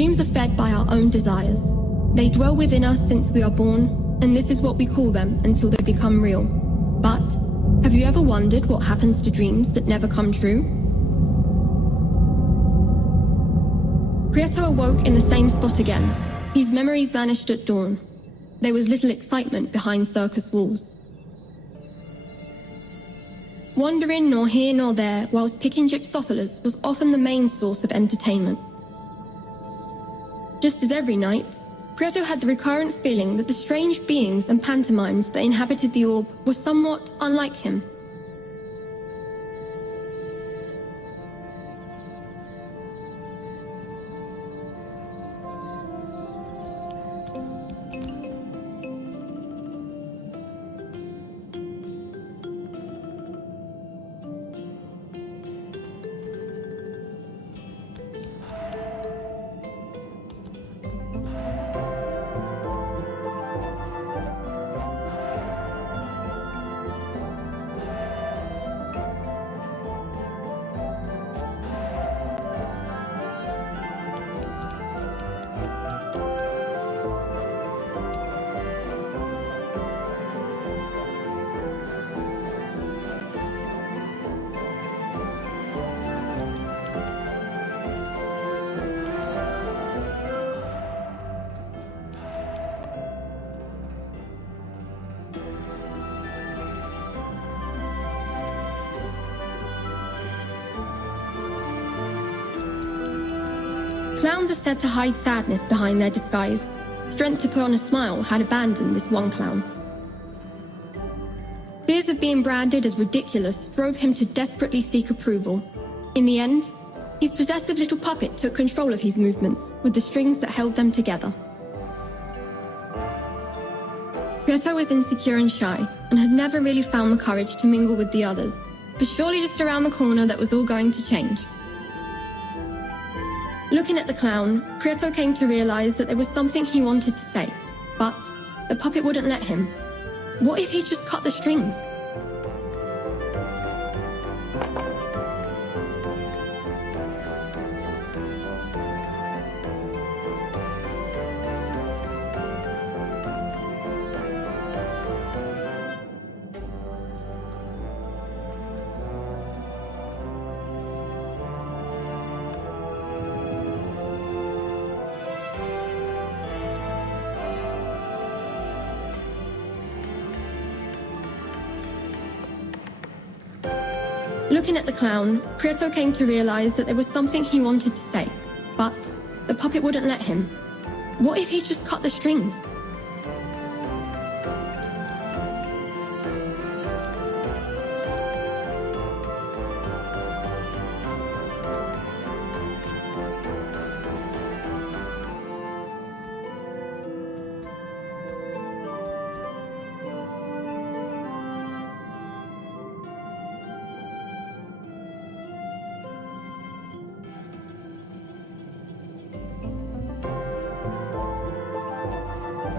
Dreams are fed by our own desires. They dwell within us since we are born, and this is what we call them until they become real. But have you ever wondered what happens to dreams that never come true? Prieto awoke in the same spot again. His memories vanished at dawn. There was little excitement behind circus walls. Wandering nor here nor there whilst picking gypsophilas was often the main source of entertainment. Just as every night, Prieto had the recurrent feeling that the strange beings and pantomimes that inhabited the orb were somewhat unlike him. Clowns are said to hide sadness behind their disguise. Strength to put on a smile had abandoned this one clown. Fears of being branded as ridiculous drove him to desperately seek approval. In the end, his possessive little puppet took control of his movements with the strings that held them together. Prieto was insecure and shy, and had never really found the courage to mingle with the others. But surely just around the corner that was all going to change. Looking at the clown, Prieto came to realize that there was something he wanted to say, but the puppet wouldn't let him. What if he just cut the strings? Looking at the clown, Prieto came to realize that there was something he wanted to say, but the puppet wouldn't let him. What if he just cut the strings?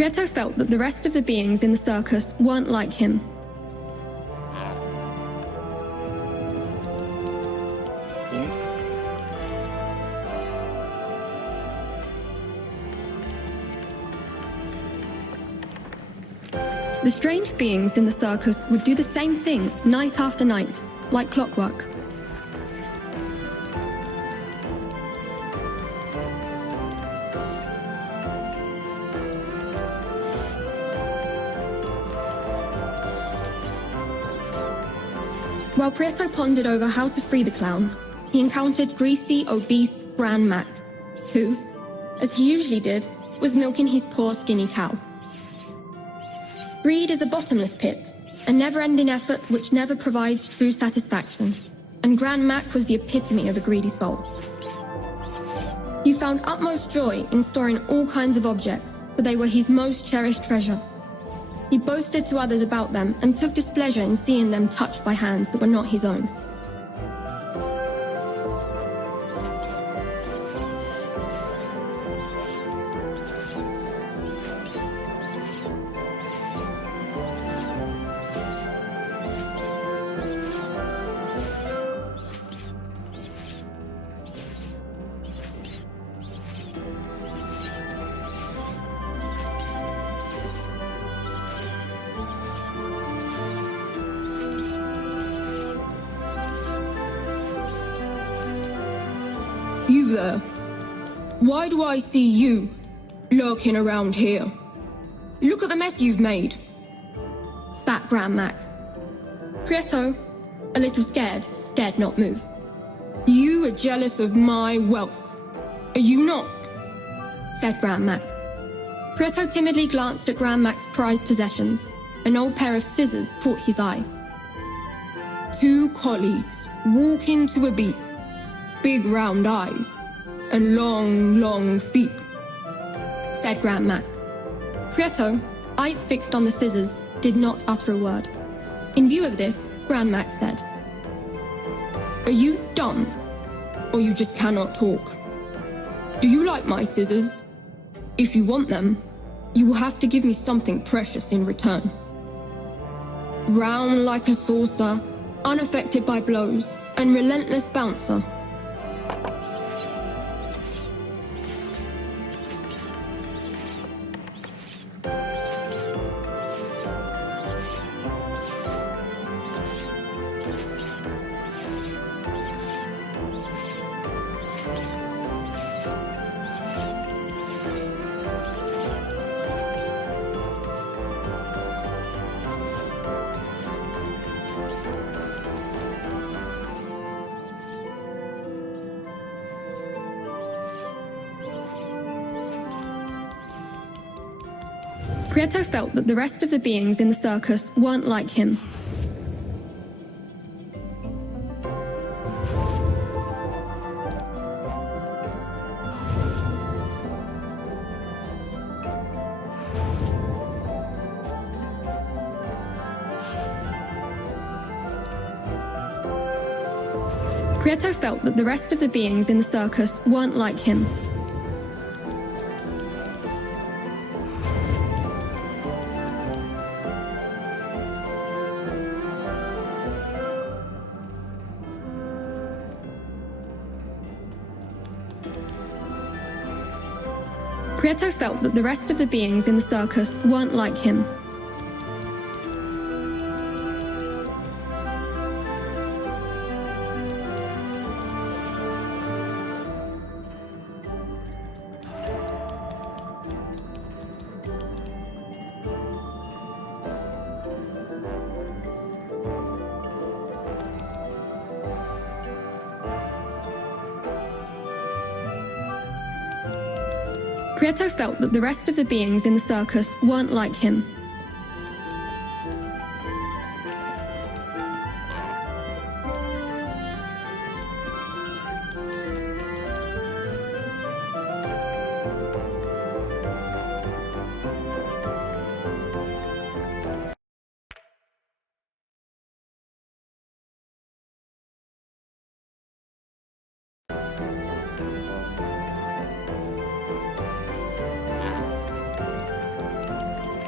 Prieto felt that the rest of the beings in the circus weren't like him. The strange beings in the circus would do the same thing night after night, like clockwork. While Prieto pondered over how to free the clown, he encountered greasy, obese Gran Mac, who, as he usually did, was milking his poor skinny cow. Greed is a bottomless pit, a never-ending effort which never provides true satisfaction, and Gran Mac was the epitome of a greedy soul. He found utmost joy in storing all kinds of objects, for they were his most cherished treasure. He boasted to others about them and took displeasure in seeing them touched by hands that were not his own. You there? Why do I see you lurking around here? Look at the mess you've made. Spat Gran Mac. Prieto, a little scared, dared not move. You are jealous of my wealth, are you not? Said Gran Mac. Prieto timidly glanced at Gran Mac's prized possessions. An old pair of scissors caught his eye. Two colleagues walk into a beat. Big round eyes, and long, long feet, said Gran Mac. Prieto, eyes fixed on the scissors, did not utter a word. In view of this, Gran Mac said, Are you dumb, or you just cannot talk? Do you like my scissors? If you want them, you will have to give me something precious in return. Round like a saucer, unaffected by blows, and relentless bouncer. Prieto felt that the rest of the beings in the circus weren't like him. Prieto felt that the rest of the beings in the circus weren't like him. Prieto felt that the rest of the beings in the circus weren't like him. Prieto felt that the rest of the beings in the circus weren't like him.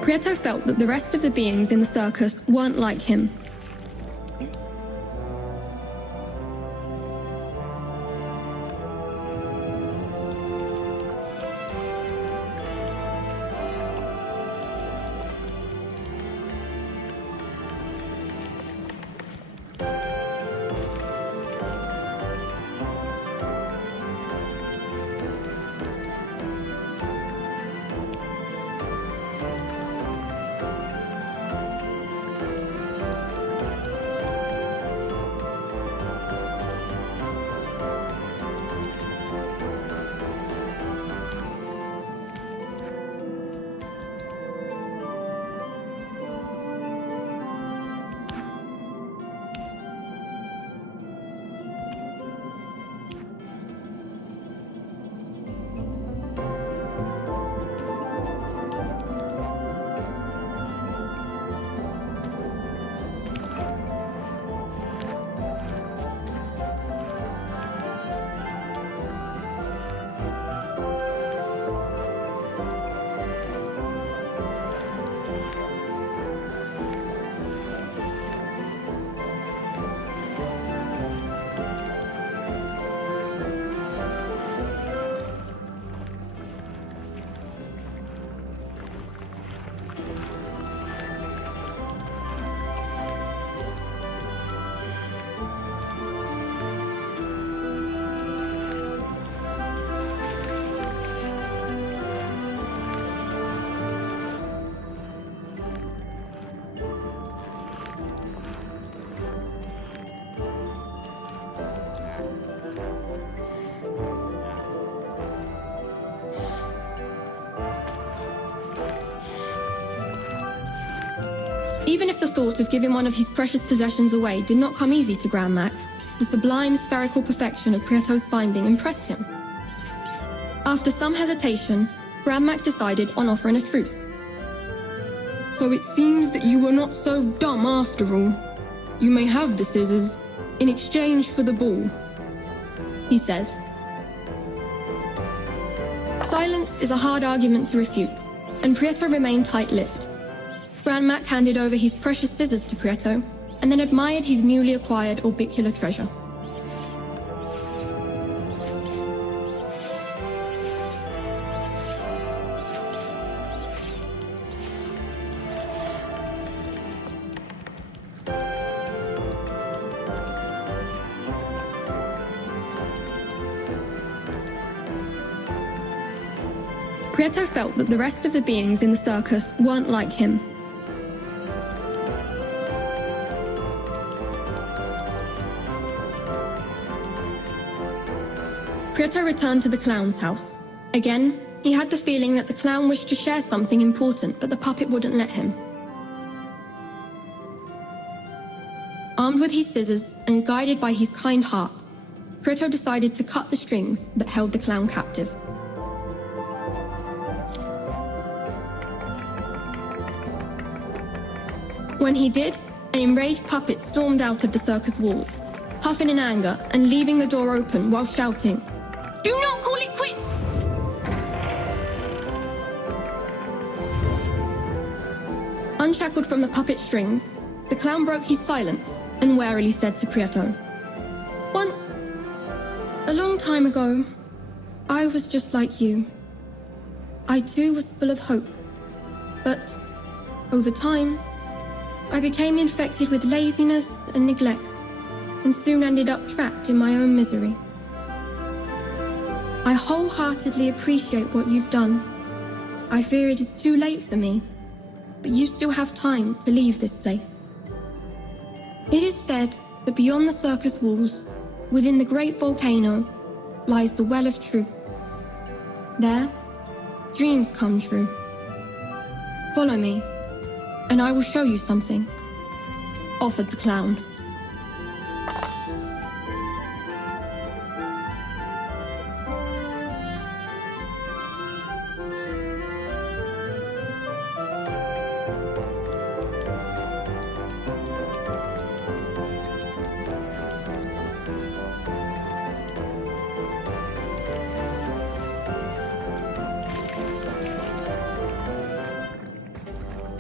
Prieto felt that the rest of the beings in the circus weren't like him. Even if the thought of giving one of his precious possessions away did not come easy to Grand Mac, the sublime spherical perfection of Prieto's finding impressed him. After some hesitation, Grand Mac decided on offering a truce. So it seems that you were not so dumb after all. You may have the scissors in exchange for the ball, he said. Silence is a hard argument to refute, and Prieto remained tight-lipped. Grand Mac handed over his precious scissors to Prieto, and then admired his newly acquired orbicular treasure. Prieto felt that the rest of the beings in the circus weren't like him. Prieto returned to the clown's house. Again, he had the feeling that the clown wished to share something important, but the puppet wouldn't let him. Armed with his scissors and guided by his kind heart, Prieto decided to cut the strings that held the clown captive. When he did, an enraged puppet stormed out of the circus walls, huffing in anger and leaving the door open while shouting, "Do not call it quits!" Unshackled from the puppet strings, the clown broke his silence and warily said to Prieto, "Once, a long time ago, I was just like you. I too was full of hope, but over time, I became infected with laziness and neglect, and soon ended up trapped in my own misery. I wholeheartedly appreciate what you've done. I fear it is too late for me, but you still have time to leave this place. It is said that beyond the circus walls, within the great volcano, lies the well of truth. There, dreams come true. Follow me, and I will show you something," offered the clown.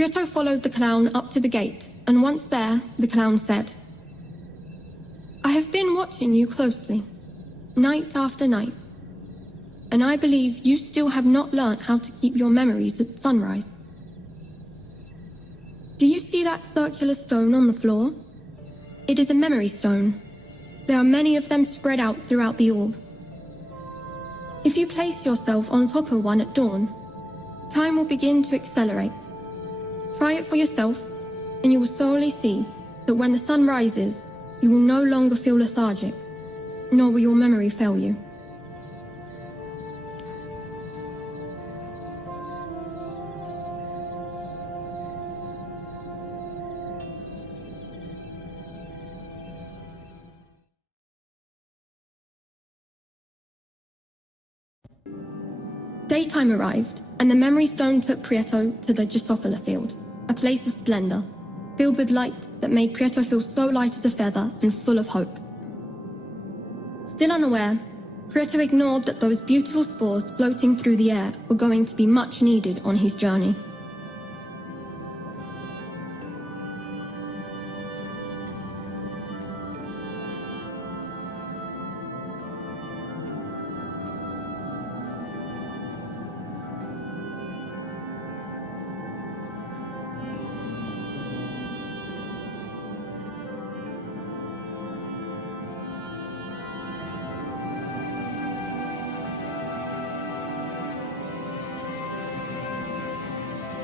Prieto followed the clown up to the gate, and once there, the clown said, "I have been watching you closely, night after night, and I believe you still have not learnt how to keep your memories at sunrise. Do you see that circular stone on the floor? It is a memory stone. There are many of them spread out throughout the orb. If you place yourself on top of one at dawn, time will begin to accelerate. Try it for yourself, and you will slowly see that when the sun rises, you will no longer feel lethargic, nor will your memory fail you." Daytime arrived, and the memory stone took Prieto to the Drosophila field, a place of splendor, filled with light that made Prieto feel so light as a feather and full of hope. Still unaware, Prieto ignored that those beautiful spores floating through the air were going to be much needed on his journey.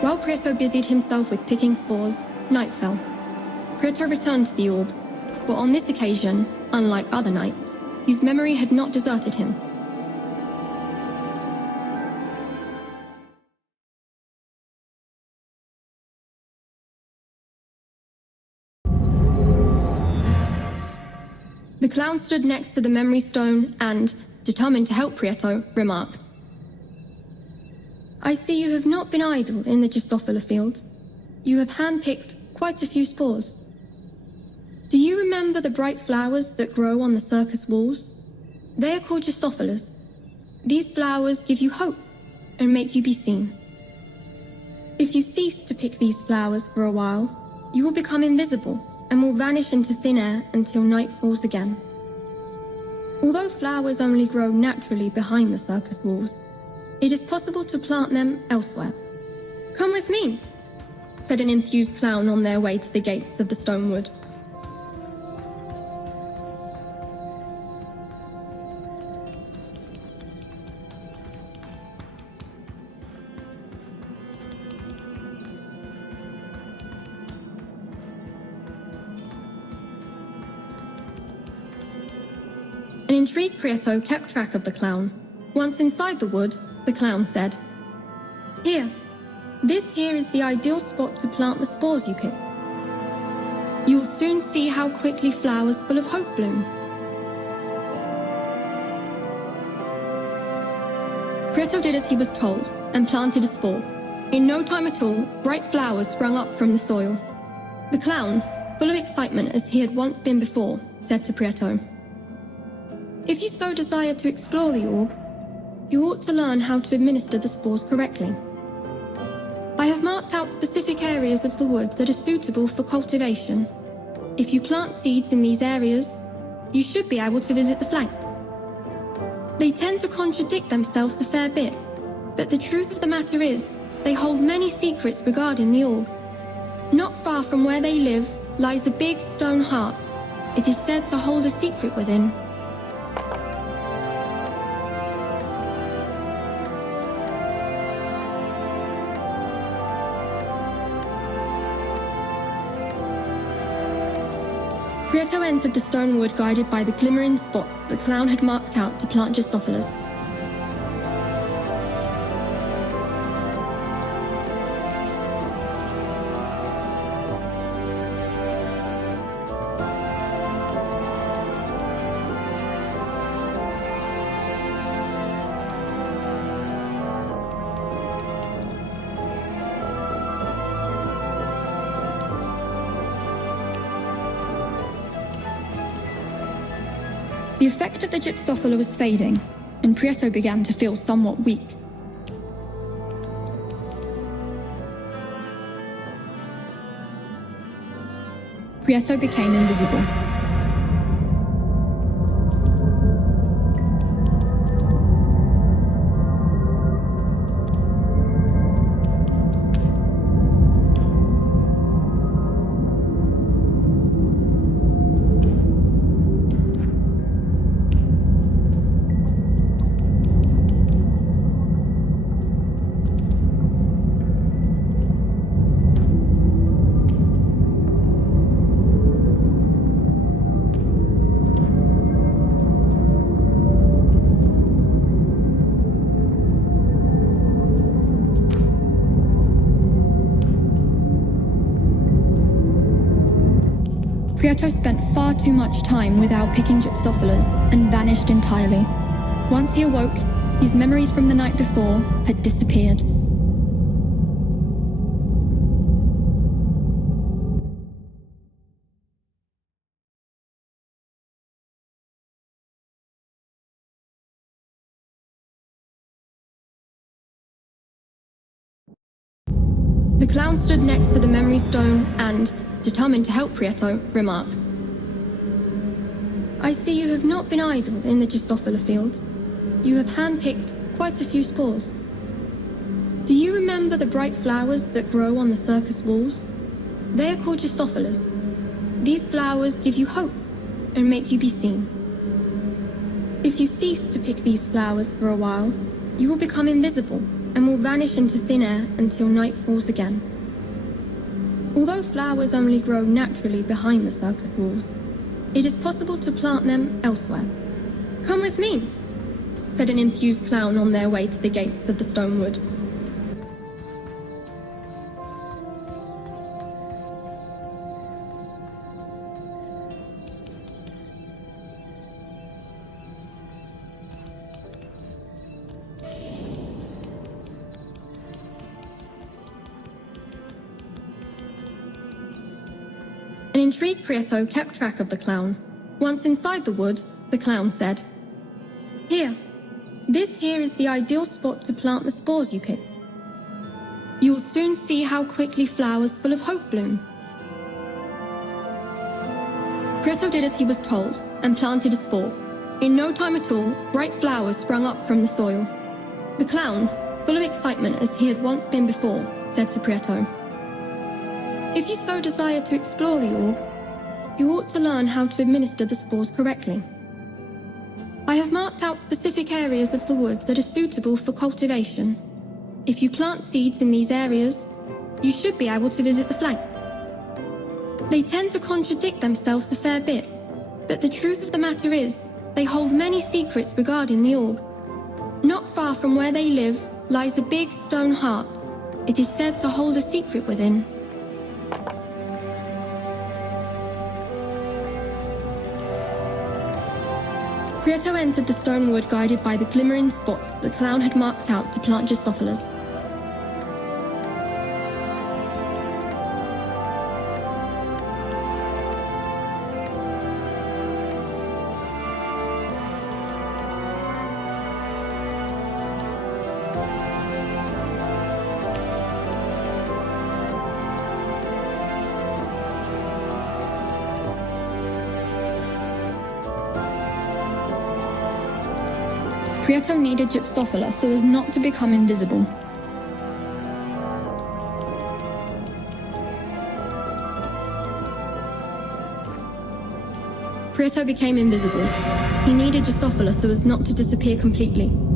While Prieto busied himself with picking spores, night fell. Prieto returned to the orb, but on this occasion, unlike other nights, his memory had not deserted him. The clown stood next to the memory stone and, determined to help Prieto, remarked, "I see you have not been idle in the Drosophila field. You have handpicked quite a few spores. Do you remember the bright flowers that grow on the circus walls? They are called Drosophilas. These flowers give you hope and make you be seen. If you cease to pick these flowers for a while, you will become invisible and will vanish into thin air until night falls again. Although flowers only grow naturally behind the circus walls, it is possible to plant them elsewhere. Come with me," said an enthused clown on their way to the gates of the Stonewood. An intrigued Prieto kept track of the clown. Once inside the wood, the clown said, "Here, this here is the ideal spot to plant the spores you pick. You will soon see how quickly flowers full of hope bloom." Prieto did as he was told and planted a spore. In no time at all, bright flowers sprung up from the soil. The clown, full of excitement as he had once been before, said to Prieto, "If you so desire to explore the orb, you ought to learn how to administer the spores correctly. I have marked out specific areas of the wood that are suitable for cultivation. If you plant seeds in these areas, you should be able to visit the flank. They tend to contradict themselves a fair bit, but the truth of the matter is, they hold many secrets regarding the orb. Not far from where they live lies a big stone heart. It is said to hold a secret within." Prieto entered the Stonewood guided by the glimmering spots the clown had marked out to plant Drosophilas. The effect of the Gypsophila was fading, and Prieto began to feel somewhat weak. Prieto became invisible. Prieto spent far too much time without picking Gypsophilas and vanished entirely. Once he awoke, his memories from the night before had disappeared. The clown stood next to the memory stone and, determined to help Prieto, remarked, "I see you have not been idle in the Drosophila field. You have handpicked quite a few spores. Do you remember the bright flowers that grow on the circus walls? They are called Drosophilas. These flowers give you hope and make you be seen. If you cease to pick these flowers for a while, you will become invisible and will vanish into thin air until night falls again. Although flowers only grow naturally behind the circus walls, it is possible to plant them elsewhere. "Come with me," said an enthused clown on their way to the gates of the stone wood. An intrigued Prieto kept track of the clown. Once inside the wood, the clown said, "Here, this here is the ideal spot to plant the spores you pick. You will soon see how quickly flowers full of hope bloom." Prieto did as he was told and planted a spore. In no time at all, bright flowers sprung up from the soil. The clown, full of excitement as he had once been before, said to Prieto, "If you so desire to explore the orb, you ought to learn how to administer the spores correctly. I have marked out specific areas of the wood that are suitable for cultivation. If you plant seeds in these areas, you should be able to visit the flank. They tend to contradict themselves a fair bit, but the truth of the matter is, they hold many secrets regarding the orb. Not far from where they live lies a big stone heart. It is said to hold a secret within." Prieto entered the stone wood guided by the glimmering spots the clown had marked out to plant Drosophilus. Prieto needed Drosophilus so as not to become invisible. Prieto became invisible. He needed Drosophilus so as not to disappear completely.